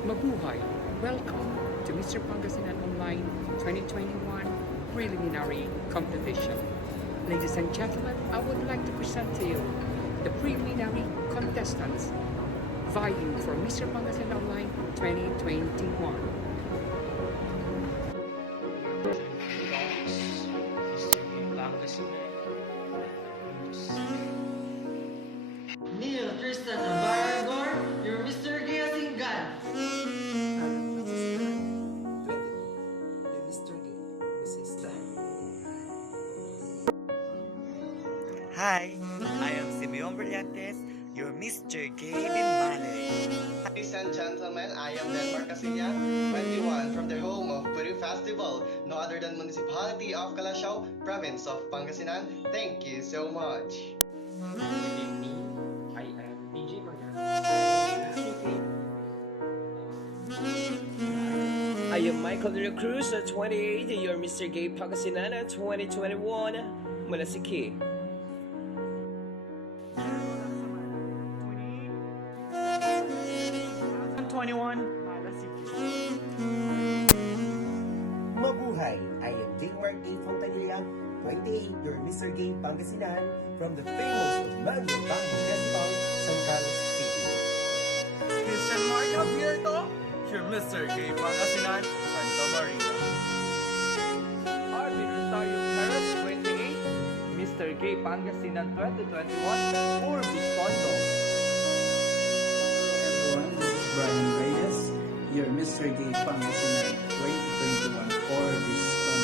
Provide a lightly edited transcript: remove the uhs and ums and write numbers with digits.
Mabuhay! Welcome to Mr. Pangasinan Online 2021 Preliminary Competition. Ladies and gentlemen, I would like to present to you the preliminary contestants vying for Mr. Pangasinan Online 2021. Neil Tristan Ambaragor, you're Mr. ASINGAN. Mr. BASISTA. Hi, I am Simeon Brillantes, your Mr. BINMALEY. Ladies and gentlemen, I am Pangasinan 21 from the home of Puri Festival, no other than Municipality of CALASIAO, Province of Pangasinan. Thank you so much. Good evening. I am DJ Mayan. I am Michael De La Cruz at 28, your Mr. Gay Pangasinan 2021, Manasiki. Mabuhay! I am Jaymar A. Fontanilla, 28, your Mr. Gay Pangasinan from the famous Mango Bamboo Festival, San Carlos City. Christian Mark Abierto, your Mr. Gay Pangasinan, Santa Maria. Arvin Rosario Perez, 28, Mr. Gay Pangasinan 2021, URBIZTONDO. Everyone, this is Brian Reyes, your Mr. Gay Pangasinan 2021 URBIZTONDO.